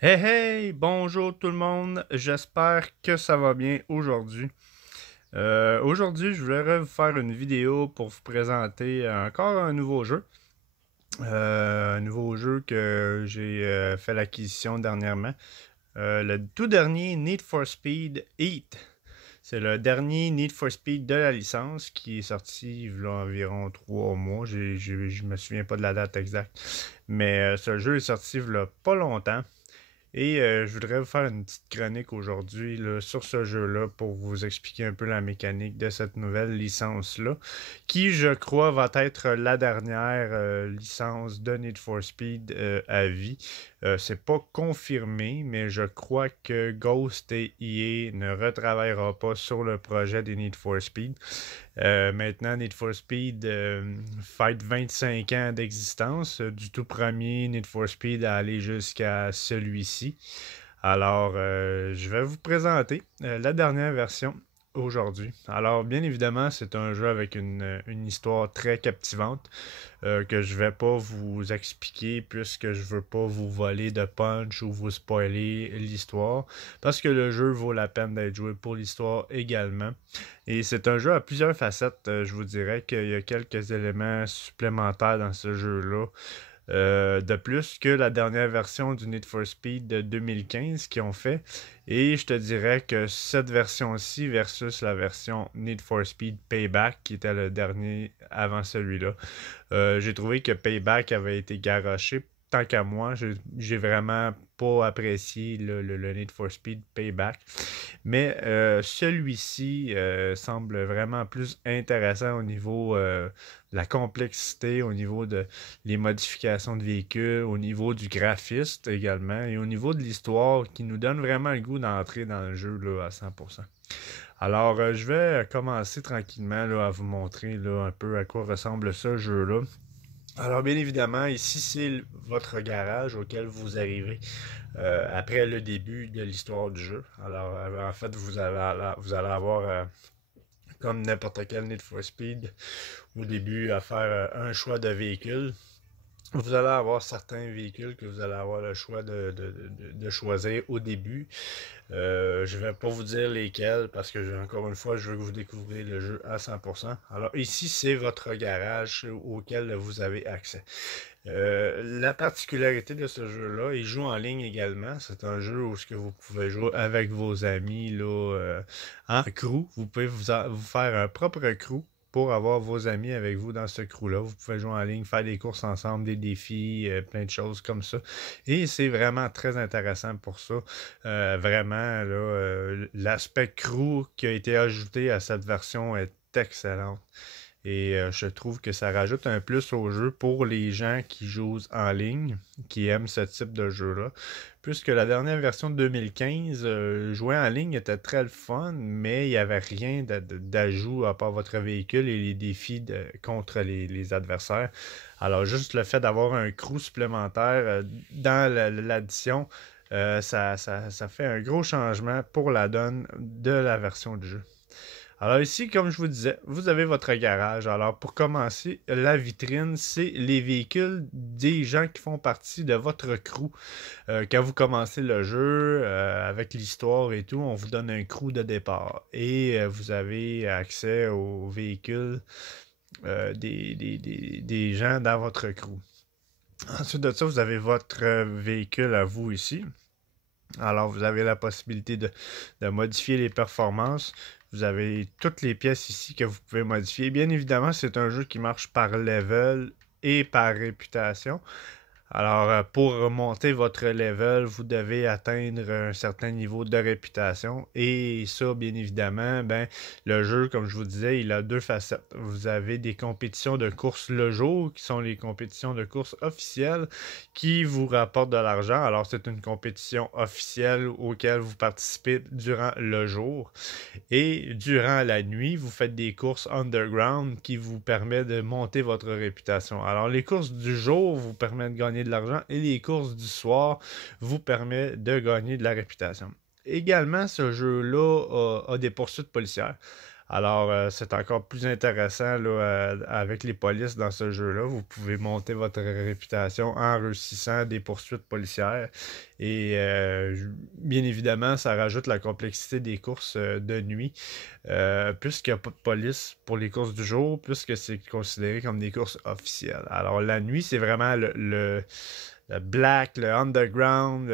Hey hey, bonjour tout le monde, j'espère que ça va bien aujourd'hui. Aujourd'hui, je voudrais vous faire une vidéo pour vous présenter encore un nouveau jeu. Un nouveau jeu que j'ai fait l'acquisition dernièrement. Le tout dernier Need for Speed Heat. C'est le dernier Need for Speed de la licence qui est sorti il y a environ 3 mois. Je me souviens pas de la date exacte. Mais ce jeu est sorti il y a pas longtemps. Et je voudrais vous faire une petite chronique aujourd'hui là, sur ce jeu-là pour vous expliquer un peu la mécanique de cette nouvelle licence-là, qui je crois va être la dernière licence de Need for Speed à vie. C'est pas confirmé, mais je crois que Ghost et EA ne retravaillera pas sur le projet des Need for Speed. Maintenant, Need for Speed fête 25 ans d'existence, du tout premier Need for Speed à aller jusqu'à celui-ci. Alors, je vais vous présenter la dernière version aujourd'hui. Alors, bien évidemment, c'est un jeu avec une histoire très captivante que je vais pas vous expliquer puisque je veux pas vous voler de punch ou vous spoiler l'histoire parce que le jeu vaut la peine d'être joué pour l'histoire également. Et c'est un jeu à plusieurs facettes. Je vous dirais qu'il y a quelques éléments supplémentaires dans ce jeu-là. De plus que la dernière version du Need for Speed de 2015 qu'ils ont fait. Et je te dirais que cette version-ci versus la version Need for Speed Payback, qui était le dernier avant celui-là, j'ai trouvé que Payback avait été garoché. Tant qu'à moi, j'ai vraiment pas apprécié le Need for Speed Payback. Mais celui-ci semble vraiment plus intéressant au niveau de la complexité, au niveau de les modifications de véhicules, au niveau du graphiste également, et au niveau de l'histoire qui nous donne vraiment le goût d'entrer dans le jeu là, à 100%. Alors, je vais commencer tranquillement là, à vous montrer là, un peu à quoi ressemble ce jeu-là. Alors, bien évidemment, ici, c'est votre garage auquel vous arrivez après le début de l'histoire du jeu. Alors, en fait, vous allez avoir, comme n'importe quel Need for Speed, au début, à faire un choix de véhicule. Vous allez avoir certains véhicules que vous allez avoir le choix de choisir au début. Je vais pas vous dire lesquels parce que encore une fois, je veux que vous découvriez le jeu à 100%. Alors ici, c'est votre garage auquel vous avez accès. La particularité de ce jeu-là, il joue en ligne également. C'est un jeu où ce que vous pouvez jouer avec vos amis là, en crew. Vous pouvez vous faire un propre crew pour avoir vos amis avec vous dans ce crew-là. Vous pouvez jouer en ligne, faire des courses ensemble, des défis, plein de choses comme ça. Et c'est vraiment très intéressant pour ça. Vraiment, là, l'aspect crew qui a été ajouté à cette version est excellent. Et je trouve que ça rajoute un plus au jeu pour les gens qui jouent en ligne, qui aiment ce type de jeu-là. Puisque la dernière version de 2015, jouer en ligne était très le fun, mais il n'y avait rien d'ajout à part votre véhicule et les défis contre les adversaires. Alors juste le fait d'avoir un crew supplémentaire dans l'addition, ça fait un gros changement pour la donne de la version du jeu. Alors ici, comme je vous disais, vous avez votre garage. Alors pour commencer, la vitrine, c'est les véhicules des gens qui font partie de votre crew. Quand vous commencez le jeu, avec l'histoire et tout, on vous donne un crew de départ. Et vous avez accès aux véhicules des gens dans votre crew. Ensuite de ça, vous avez votre véhicule à vous ici. Alors, vous avez la possibilité de modifier les performances. Vous avez toutes les pièces ici que vous pouvez modifier. Bien évidemment, c'est un jeu qui marche par level et par réputation. Alors, pour remonter votre level, vous devez atteindre un certain niveau de réputation. Et ça, bien évidemment, ben, le jeu, comme je vous disais, il a deux facettes. Vous avez des compétitions de course le jour, qui sont les compétitions de course officielles, qui vous rapportent de l'argent. Alors, c'est une compétition officielle auquel vous participez durant le jour. Et durant la nuit, vous faites des courses underground qui vous permettent de monter votre réputation. Alors, les courses du jour vous permettent de gagner de l'argent et les courses du soir vous permettent de gagner de la réputation. Également, ce jeu-là a des poursuites policières. Alors, c'est encore plus intéressant là, avec les polices dans ce jeu-là. Vous pouvez monter votre réputation en réussissant des poursuites policières. Et bien évidemment, ça rajoute la complexité des courses de nuit. Puisqu'il n'y a pas de police pour les courses du jour, puisque c'est considéré comme des courses officielles. Alors, la nuit, c'est vraiment le black, le underground,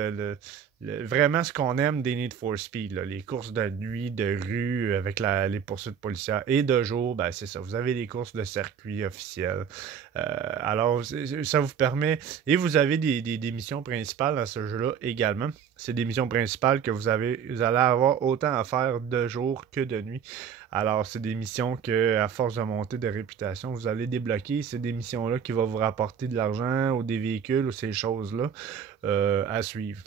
vraiment ce qu'on aime des Need for Speed, là, les courses de nuit, de rue, avec les poursuites policières. Et de jour, ben, c'est ça, vous avez des courses de circuit officielles. Alors, ça vous permet... Et vous avez des missions principales dans ce jeu-là également. C'est des missions principales que vous allez avoir autant à faire de jour que de nuit. Alors, c'est des missions que, à force de monter de réputation, vous allez débloquer. C'est des missions-là qui vont vous rapporter de l'argent ou des véhicules ou ces choses-là à suivre.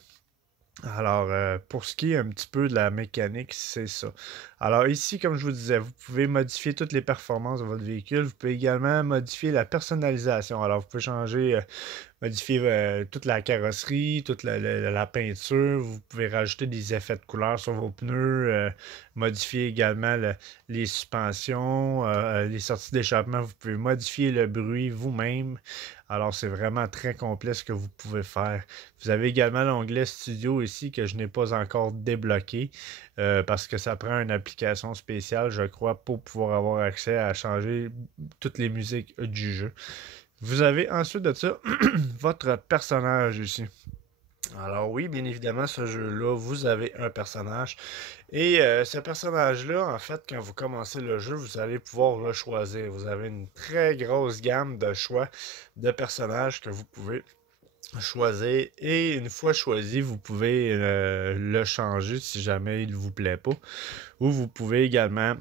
Alors, pour ce qui est un petit peu de la mécanique, c'est ça. Alors ici, comme je vous disais, vous pouvez modifier toutes les performances de votre véhicule. Vous pouvez également modifier la personnalisation. Alors, vous pouvez changer, modifier toute la carrosserie, toute la peinture. Vous pouvez rajouter des effets de couleur sur vos pneus. Modifier également les suspensions, les sorties d'échappement. Vous pouvez modifier le bruit vous-même. Alors, c'est vraiment très complet ce que vous pouvez faire. Vous avez également l'onglet Studio ici que je n'ai pas encore débloqué parce que ça prend une application spéciale, je crois, pour pouvoir avoir accès à changer toutes les musiques du jeu. Vous avez ensuite de ça votre personnage ici. Alors oui, bien évidemment, ce jeu-là, vous avez un personnage. Et ce personnage-là, en fait, quand vous commencez le jeu, vous allez pouvoir le choisir. Vous avez une très grosse gamme de choix de personnages que vous pouvez choisir. Et une fois choisi, vous pouvez le changer si jamais il ne vous plaît pas. Ou vous pouvez également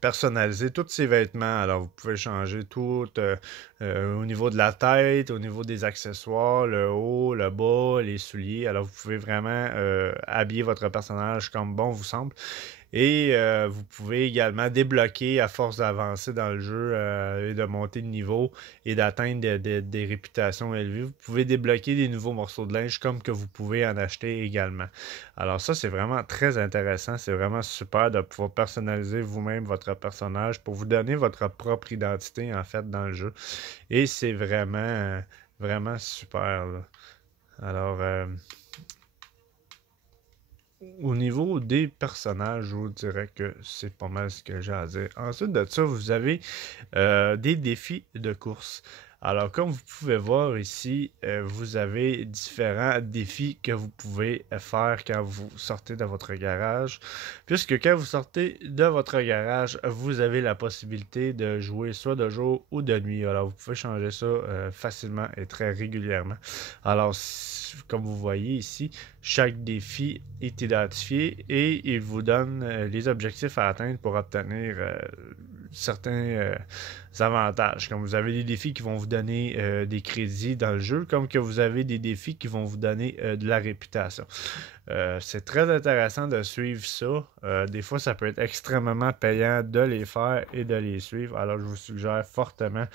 personnaliser tous ses vêtements. Alors, vous pouvez changer tout au niveau de la tête, au niveau des accessoires, le haut, le bas, les souliers. Alors, vous pouvez vraiment habiller votre personnage comme bon vous semble. Et vous pouvez également débloquer à force d'avancer dans le jeu et de monter de niveau et d'atteindre des réputations élevées. Vous pouvez débloquer des nouveaux morceaux de linge comme que vous pouvez en acheter également. Alors ça, c'est vraiment très intéressant. C'est vraiment super de pouvoir personnaliser vous-même votre personnage pour vous donner votre propre identité en fait dans le jeu. Et c'est vraiment, vraiment super. Là. Alors, au niveau des personnages, je vous dirais que c'est pas mal ce que j'ai à dire. Ensuite de ça, vous avez des défis de course. Alors, comme vous pouvez voir ici, vous avez différents défis que vous pouvez faire quand vous sortez de votre garage. Puisque quand vous sortez de votre garage, vous avez la possibilité de jouer soit de jour ou de nuit. Alors, vous pouvez changer ça facilement et très régulièrement. Alors, comme vous voyez ici, chaque défi est identifié et il vous donne les objectifs à atteindre pour obtenir certains avantages. Comme vous avez des défis qui vont vous donner des crédits dans le jeu, comme que vous avez des défis qui vont vous donner de la réputation. C'est très intéressant de suivre ça. Des fois, ça peut être extrêmement payant de les faire et de les suivre. Alors, je vous suggère fortement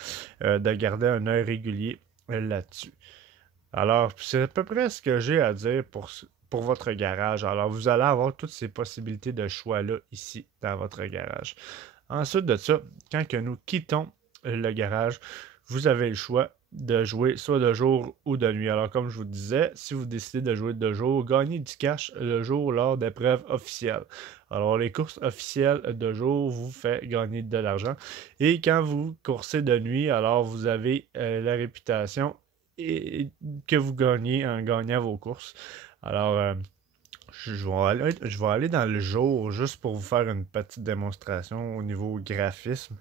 de garder un œil régulier là-dessus. Alors, c'est à peu près ce que j'ai à dire pour votre garage. Alors, vous allez avoir toutes ces possibilités de choix-là ici dans votre garage. Ensuite de ça, quand que nous quittons le garage, vous avez le choix de jouer soit de jour ou de nuit. Alors, comme je vous disais, si vous décidez de jouer de jour, gagnez du cash le jour lors d'épreuves officielles. Alors, les courses officielles de jour vous fait gagner de l'argent. Et quand vous coursez de nuit, alors vous avez la réputation et que vous gagnez en gagnant vos courses. Alors, je vais aller dans le jour juste pour vous faire une petite démonstration au niveau graphisme.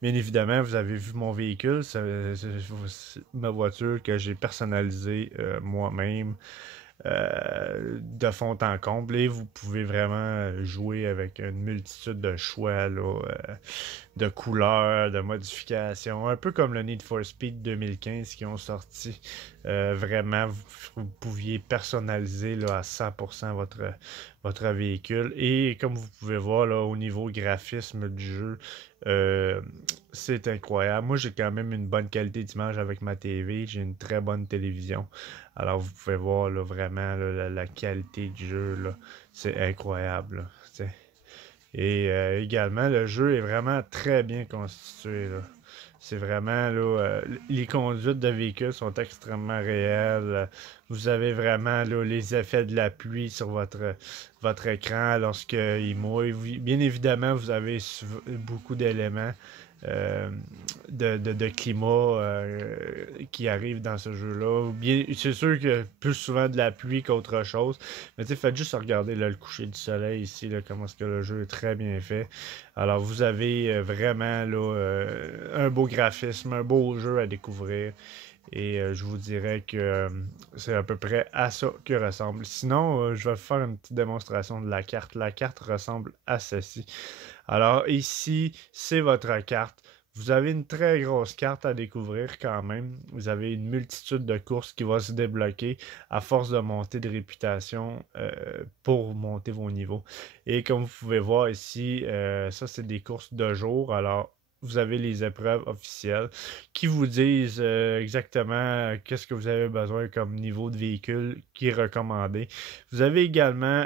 Bien évidemment, vous avez vu mon véhicule, c'est ma voiture que j'ai personnalisée moi-même. De fond en comble et vous pouvez vraiment jouer avec une multitude de choix là, de couleurs, de modifications, un peu comme le Need for Speed 2015 qui ont sorti. Vraiment, vous pouviez personnaliser là, à 100% votre véhicule et comme vous pouvez voir là, au niveau graphisme du jeu, c'est incroyable. Moi, j'ai quand même une bonne qualité d'image avec ma TV. J'ai une très bonne télévision. Alors, vous pouvez voir là, vraiment là, la qualité du jeu. Là, c'est incroyable. Là, Et également, le jeu est vraiment très bien constitué, là. C'est vraiment, là, les conduites de véhicules sont extrêmement réelles. Vous avez vraiment, là, les effets de la pluie sur votre écran lorsqu'il mouille. Bien évidemment, vous avez beaucoup d'éléments euh, de climat qui arrivent dans ce jeu-là. C'est sûr que plus souvent de la pluie qu'autre chose. Mais tu sais, faites juste regarder là, le coucher du soleil ici, là, comment est-ce que le jeu est très bien fait. Alors, vous avez vraiment là, un beau graphisme, un beau jeu à découvrir. Et je vous dirais que c'est à peu près à ça que ressemble. Sinon, je vais faire une petite démonstration de la carte. La carte ressemble à ceci. Alors, ici, c'est votre carte. Vous avez une très grosse carte à découvrir quand même. Vous avez une multitude de courses qui vont se débloquer à force de monter de réputation pour monter vos niveaux. Et comme vous pouvez voir ici, ça c'est des courses de jour. Alors, vous avez les épreuves officielles qui vous disent exactement qu'est-ce que vous avez besoin comme niveau de véhicule qui est recommandé. Vous avez également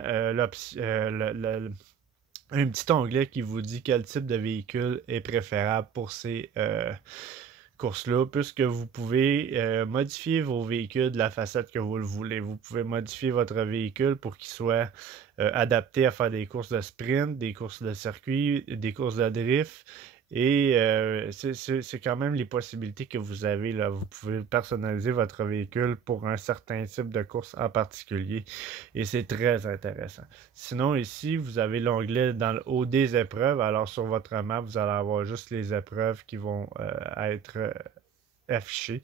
un petit onglet qui vous dit quel type de véhicule est préférable pour ces courses-là, puisque vous pouvez modifier vos véhicules de la facette que vous le voulez. Vous pouvez modifier votre véhicule pour qu'il soit adapté à faire des courses de sprint, des courses de circuit, des courses de drift. Et c'est quand même les possibilités que vous avez là. Vous pouvez personnaliser votre véhicule pour un certain type de course en particulier. Et c'est très intéressant. Sinon, ici, vous avez l'onglet dans le haut des épreuves. Alors, sur votre map, vous allez avoir juste les épreuves qui vont être affichées.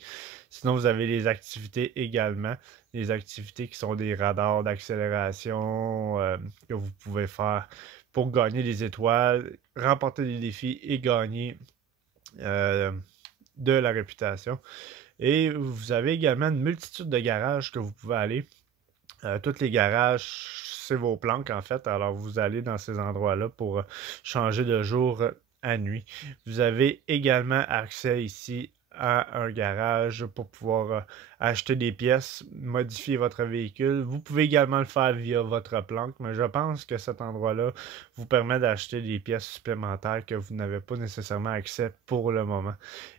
Sinon, vous avez les activités également. Les activités qui sont des radars d'accélération que vous pouvez faire pour gagner des étoiles, remporter des défis et gagner de la réputation. Et vous avez également une multitude de garages que vous pouvez aller. Tous les garages, c'est vos planques en fait. Alors vous allez dans ces endroits-là pour changer de jour à nuit. Vous avez également accès ici à un garage pour pouvoir acheter des pièces, modifier votre véhicule. Vous pouvez également le faire via votre planque, mais je pense que cet endroit-là vous permet d'acheter des pièces supplémentaires que vous n'avez pas nécessairement accès pour le moment.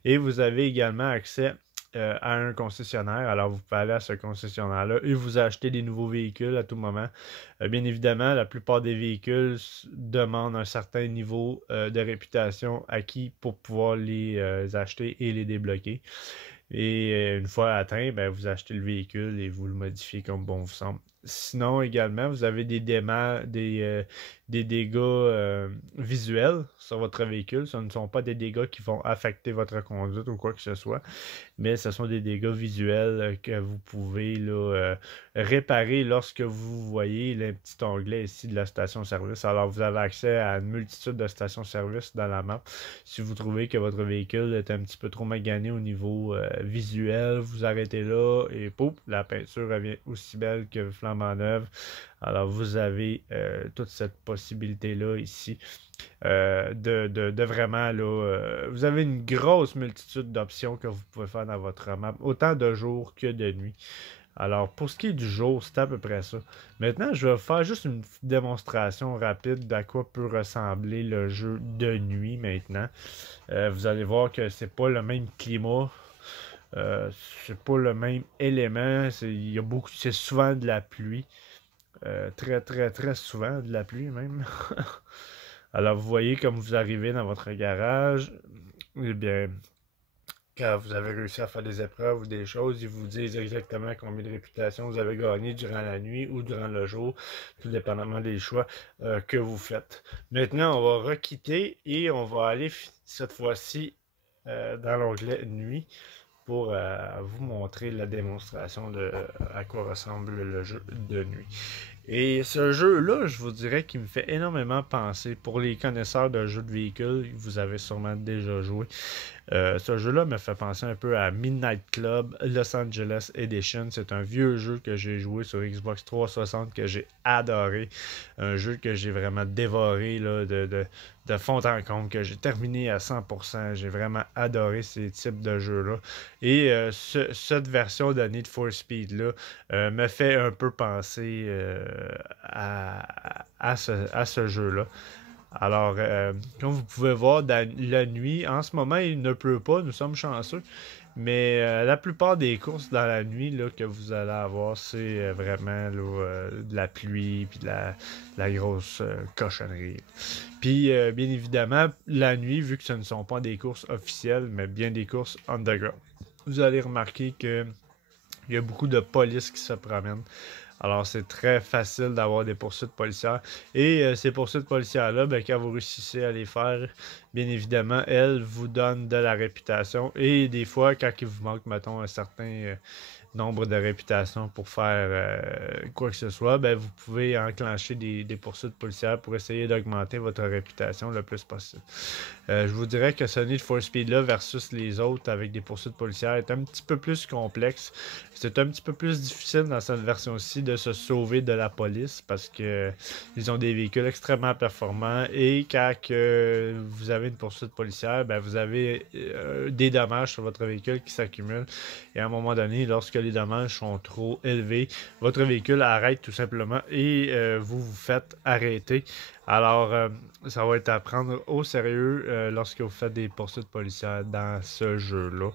Et vous avez également accès à un concessionnaire. Alors, vous pouvez aller à ce concessionnaire-là et vous acheter des nouveaux véhicules à tout moment. Bien évidemment, la plupart des véhicules demandent un certain niveau de réputation acquis pour pouvoir les acheter et les débloquer. Et une fois atteint, ben, vous achetez le véhicule et vous le modifiez comme bon vous semble. Sinon, également, vous avez des dégâts visuels sur votre véhicule. Ce ne sont pas des dégâts qui vont affecter votre conduite ou quoi que ce soit, mais ce sont des dégâts visuels que vous pouvez là, réparer lorsque vous voyez le petit onglet ici de la station-service. Alors, vous avez accès à une multitude de stations-service dans la map. Si vous trouvez que votre véhicule est un petit peu trop magané au niveau visuel, vous arrêtez là et pouf, la peinture revient aussi belle que flambant neuve. Alors, vous avez toute cette possibilité-là ici de vraiment, là, vous avez une grosse multitude d'options que vous pouvez faire dans votre map, autant de jour que de nuit. Alors, pour ce qui est du jour, c'est à peu près ça. Maintenant, je vais faire juste une petite démonstration rapide d'à quoi peut ressembler le jeu de nuit maintenant. Vous allez voir que c'est pas le même climat. C'est pas le même élément. C'est souvent de la pluie. Très, très, très souvent de la pluie même. Alors, vous voyez comme vous arrivez dans votre garage, eh bien, quand vous avez réussi à faire des épreuves ou des choses, ils vous disent exactement combien de réputation vous avez gagné durant la nuit ou durant le jour, tout dépendamment des choix que vous faites. Maintenant, on va requitter et on va aller cette fois-ci dans l'onglet nuit pour vous montrer la démonstration de à quoi ressemble le jeu de nuit. Et ce jeu-là, je vous dirais qu'il me fait énormément penser. Pour les connaisseurs de jeux de véhicules, vous avez sûrement déjà joué. Ce jeu-là me fait penser un peu à Midnight Club Los Angeles Edition. C'est un vieux jeu que j'ai joué sur Xbox 360 que j'ai adoré. Un jeu que j'ai vraiment dévoré là, de fond en comble, que j'ai terminé à 100%. J'ai vraiment adoré ces types de jeux-là. Et cette version de Need for Speed-là me fait un peu penser à ce jeu-là. Alors, comme vous pouvez voir, la nuit, en ce moment, il ne pleut pas, nous sommes chanceux. Mais la plupart des courses dans la nuit là, que vous allez avoir, c'est vraiment là, de la pluie puis de la grosse cochonnerie. Puis, bien évidemment, la nuit, vu que ce ne sont pas des courses officielles, mais bien des courses underground, vous allez remarquer que il y a beaucoup de police qui se promènent. Alors, c'est très facile d'avoir des poursuites policières. Et ces poursuites policières-là, ben, quand vous réussissez à les faire, bien évidemment, elles vous donnent de la réputation. Et des fois, quand il vous manque, mettons, un certain nombre de réputations pour faire quoi que ce soit, ben, vous pouvez enclencher des poursuites policières pour essayer d'augmenter votre réputation le plus possible. Je vous dirais que ce Need for Speed-là versus les autres avec des poursuites policières est un petit peu plus complexe. C'est un petit peu plus difficile dans cette version-ci de se sauver de la police parce que ils ont des véhicules extrêmement performants et quand vous avez une poursuite policière, ben, vous avez des dommages sur votre véhicule qui s'accumulent et à un moment donné, lorsque les dommages sont trop élevés, votre véhicule arrête tout simplement et vous vous faites arrêter. Alors, ça va être à prendre au sérieux lorsque vous faites des poursuites policières dans ce jeu-là.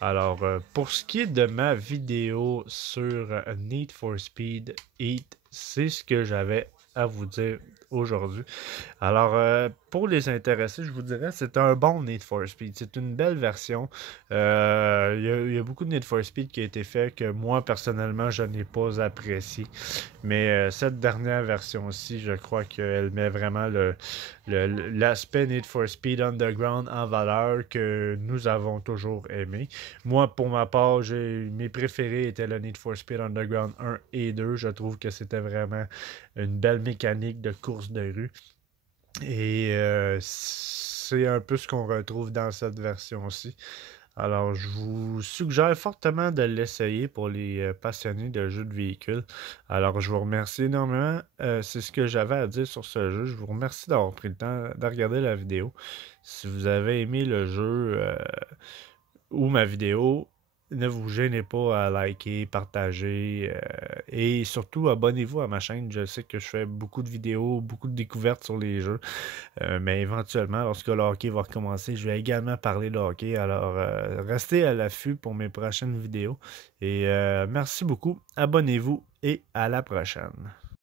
Alors, pour ce qui est de ma vidéo sur Need for Speed Heat, c'est ce que j'avais à vous dire aujourd'hui. Alors, pour les intéressés, je vous dirais, c'est un bon Need for Speed. C'est une belle version. Il y a beaucoup de Need for Speed qui a été fait que moi, personnellement, je n'ai pas apprécié. Mais cette dernière version-ci, je crois qu'elle met vraiment l'aspect Need for Speed Underground en valeur que nous avons toujours aimé. Moi, pour ma part, mes préférés étaient le Need for Speed Underground 1 et 2. Je trouve que c'était vraiment une belle mécanique de course de rue. Et c'est un peu ce qu'on retrouve dans cette version-ci. Alors, je vous suggère fortement de l'essayer pour les passionnés de jeux de véhicules. Alors, je vous remercie énormément. C'est ce que j'avais à dire sur ce jeu. Je vous remercie d'avoir pris le temps de regarder la vidéo. Si vous avez aimé le jeu ou ma vidéo, ne vous gênez pas à liker, partager et surtout abonnez-vous à ma chaîne. Je sais que je fais beaucoup de vidéos, beaucoup de découvertes sur les jeux. Mais éventuellement, lorsque le hockey va recommencer, je vais également parler de hockey. Alors, restez à l'affût pour mes prochaines vidéos. Et merci beaucoup. Abonnez-vous et à la prochaine.